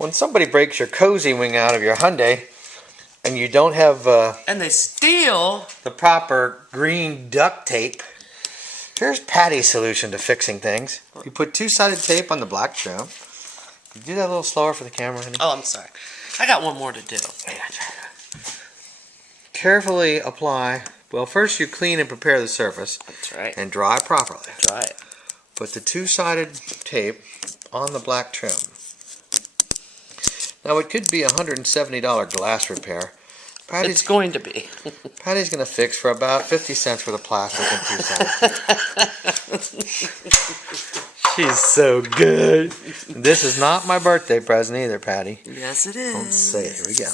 When somebody breaks your cozy wing out of your Hyundai and you don't have and they steal the proper green duct tape, here's Patty's solution to fixing things. You put two-sided tape on the black trim. You do that a little slower for the camera, honey. Oh, I'm sorry. I got one more to do. Carefully apply. Well, first you clean and prepare the surface. That's right. And dry properly. That's right. Put the two-sided tape on the black trim. Now it could be a $170 glass repair. It's going to be. Patty's going to fix for about 50 cents for the plastic and two-sided tape. She's so good. This is not my birthday present either, Patty. Yes, it is. Don't say it. Here we go.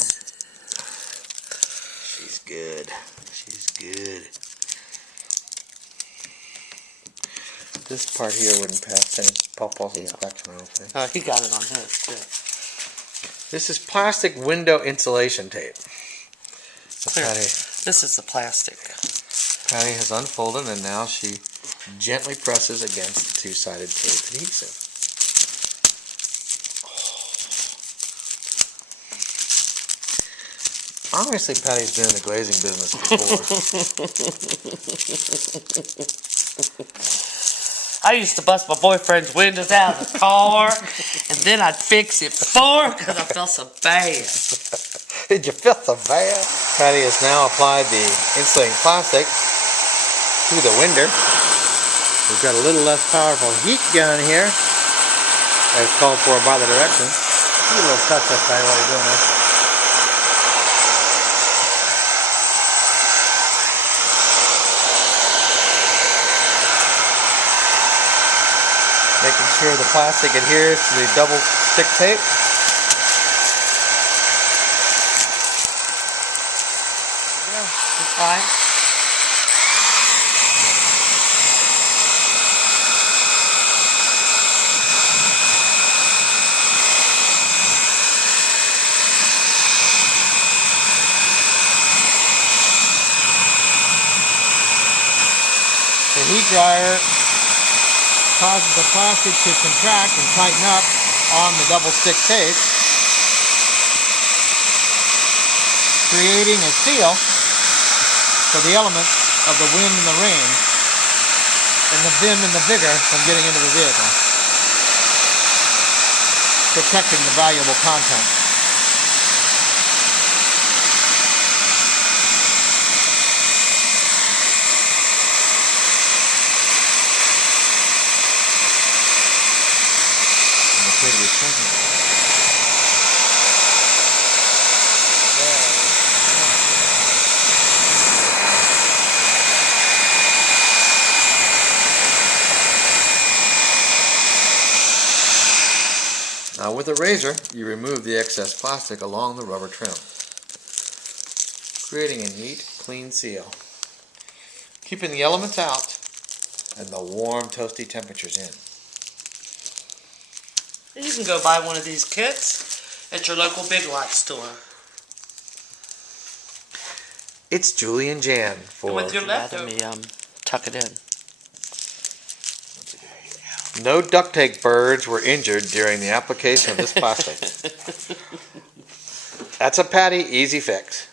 She's good. She's good. This part here wouldn't pass any Paul's inspection, I don't think. Oh, he got it on his, too. This is plastic window insulation tape. Patty, this is the plastic. Patty has unfolded and now she gently presses against the two-sided tape adhesive. Obviously, Patty's been in the glazing business before. I used to bust my boyfriend's windows out of the car, and then I'd fix it before because I felt so bad. Did you feel so bad? Patty has now applied the insulating plastic to the window. We've got a little less powerful heat gun here, as called for by the directions. Give you a little touch up, Patty, while you're doing this. Making sure the plastic adheres to the double stick tape. Yeah, that's fine. The heat dryer causes the plastic to contract and tighten up on the double stick tape, creating a seal for the elements of the wind and the rain and the vim and the vigor from getting into the vehicle, protecting the valuable content. Now with a razor, you remove the excess plastic along the rubber trim, creating a neat, clean seal, keeping the elements out and the warm, toasty temperatures in. You can go buy one of these kits at your local Big Lots store. It's Julie and Jan for... And with your leftover. Tuck it in. No duct tape birds were injured during the application of this plastic. That's a Patty easy fix.